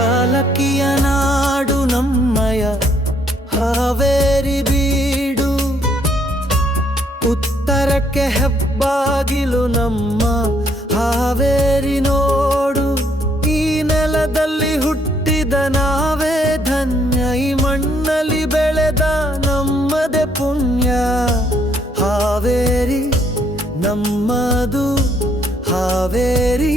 ಯಾಲಕಿಯ ನಾಡು ನಮ್ಮಯ, ಹಾವೇರಿ ಬೀಡು. ಉತ್ತರಕ್ಕೆ ಹೆಬ್ಬಾಗಿಲು ನಮ್ಮ, ಹಾವೇರಿ ನೋಡು. ಈ ನೆಲದಲ್ಲಿ ಹುಟ್ಟಿದ ನಾವೇ ಧನ್ಯ, ಈ ಮಣ್ಣಲ್ಲಿ ಬೆಳೆದ ನಮ್ಮದೇ ಪುಣ್ಯ. ಹಾವೇರಿ ನಮ್ಮದು, ಹಾವೇರಿ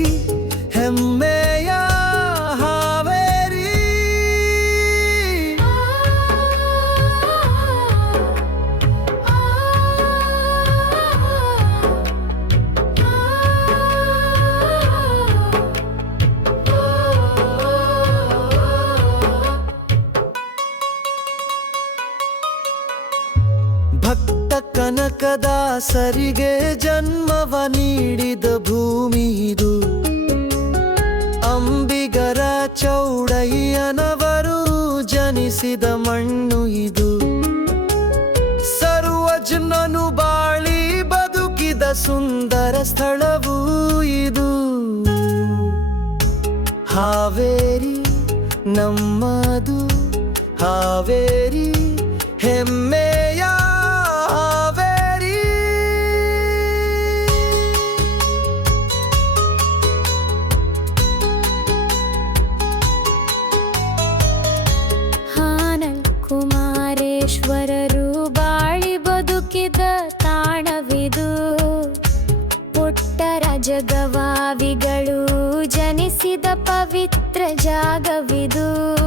ಭಕ್ತ ಕನಕದಾಸರಿಗೆ ಜನ್ಮವ ನೀಡಿದ ಭೂಮಿ ಇದು. ಅಂಬಿಗರ ಚೌಡಯ್ಯನವರು ಜನಿಸಿದ ಮಣ್ಣು ಇದು. ಸರ್ವಜ್ನನು ಬಾಳಿ ಬದುಕಿದ ಸುಂದರ ಸ್ಥಳವೂ ಇದು. ಹಾವೇರಿ ನಮ್ಮದು ಹಾವೇರಿ ಕುಮಾರೇಶ್ವರರು ಬಾಳಿ ಬದುಕಿದ ತಾಣವಿದು. ಪುಟ್ಟರ ಜಗವಾವಿಗಳು ಜನಿಸಿದ ಪವಿತ್ರ ಜಾಗವಿದು.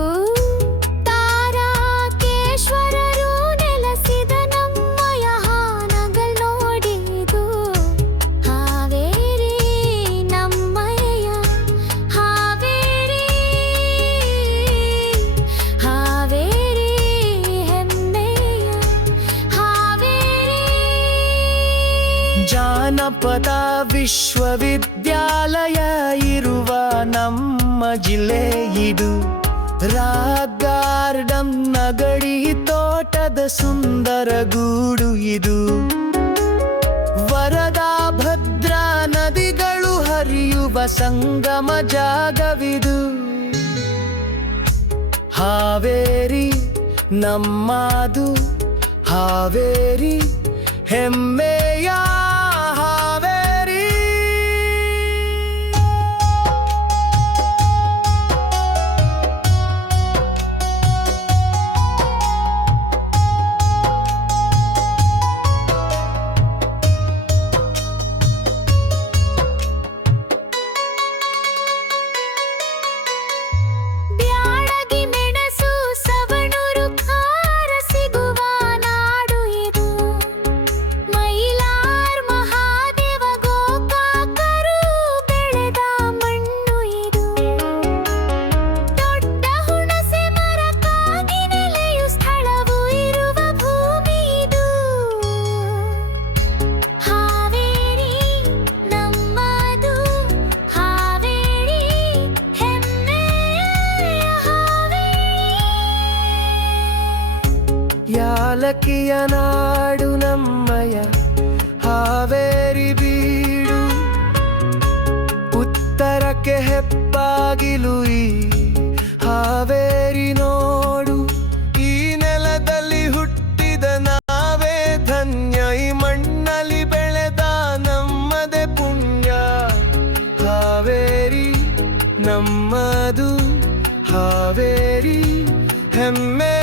ಜಾನಪದ ವಿಶ್ವವಿದ್ಯಾಲಯ ಇರುವ ನಮ್ಮ ಜಿಲ್ಲೆ ಇದು. ರಾಕ್ ನಗಡಿ ತೋಟದ ಸುಂದರ ಗೂಡು ಇದು. ವರದಾ ಭದ್ರಾ ನದಿಗಳು ಹರಿಯುವ ಸಂಗಮ ಜಾಗವಿದು. ಹಾವೇರಿ ನಮ್ಮದು, ಹಾವೇರಿ ಹೆಮ್ಮೆಯ ಯಾಲಕಿಯ ನಾಡು ನಮ್ಮಯ, ಹಾವೇರಿ ಬೀಡು. ಉತ್ತರಕ್ಕೆ ಹೆಪ್ಪಾಗಿಲು ಈ ಹಾವೇರಿ ನೋಡು. ಈ ನೆಲದಲ್ಲಿ ಹುಟ್ಟಿದ ನಾವೇ ಧನ್ಯ, ಈ ಮಣ್ಣಲ್ಲಿ ಬೆಳೆದ ನಮ್ಮದೇ ಪುಣ್ಯ. ಹಾವೇರಿ ನಮ್ಮದು, ಹಾವೇರಿ ಹೆಮ್ಮೆ.